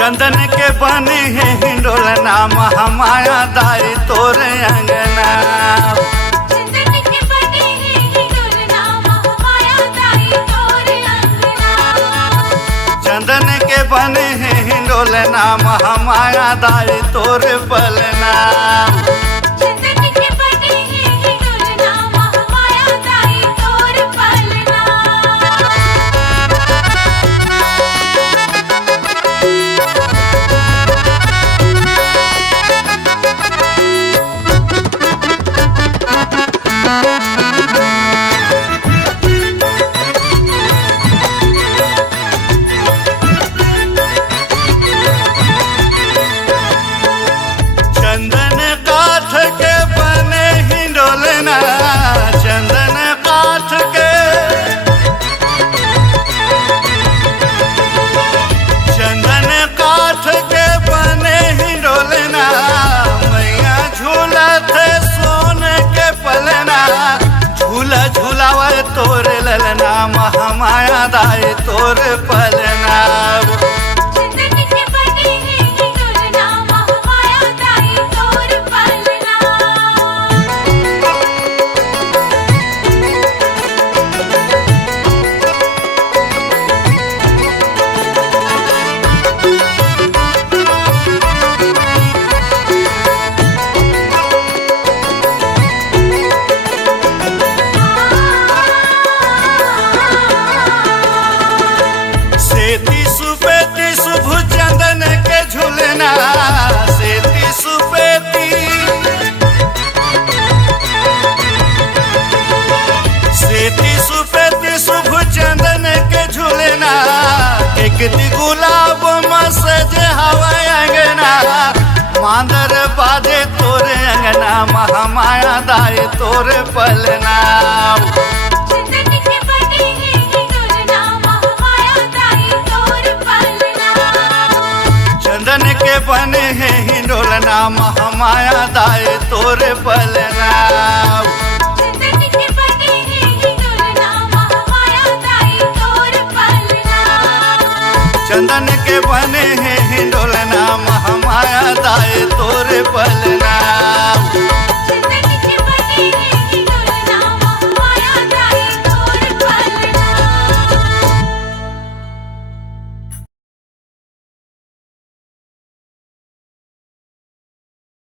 चंदन के बने हैं हिंडोलना महामाया दाई तोरे अंगना। चंदन के बने हैं हिंडोलना महामाया दाई तोरे अंगना। चंदन के बने हैं हिंडोलना महामाया दाई तोरे पलना। चंदन के बने हैं हिंडोलना महामाया दाई तोरे पलना। चंदन काठ के बने हिंडोलना। चंदन काठ के चंदन काठ के बने हिंडोलना। मैया झूलत सोन के पलना। झूला झूलावे तोरे ललना महामाया दाई तोरे पलना। चंदन के बने हैं हिंडोलना महामाया दाई तोरे पलना। सेती सुपेती शुभ चंदन के झूलना। सेती सुपेती सेती सुपेती शुभ चंदन के झूलना। एक दी गुलाब मसज हवा अंगना। मांदर बाजे तोरे अंगना महामाया दाई तोरे पलना। चंदन के बने हैं हिंडोलना महामाया दाई तोरे पलना। चंदन के बने हैं हिंडोलना महामाया दाई तोरे पलना। चंदन के बने हैं हिंडोलना महामाया दाई तोरे पलना। चंदन के बने हैं हिंडोलना महामाया दाई तोरे पलना।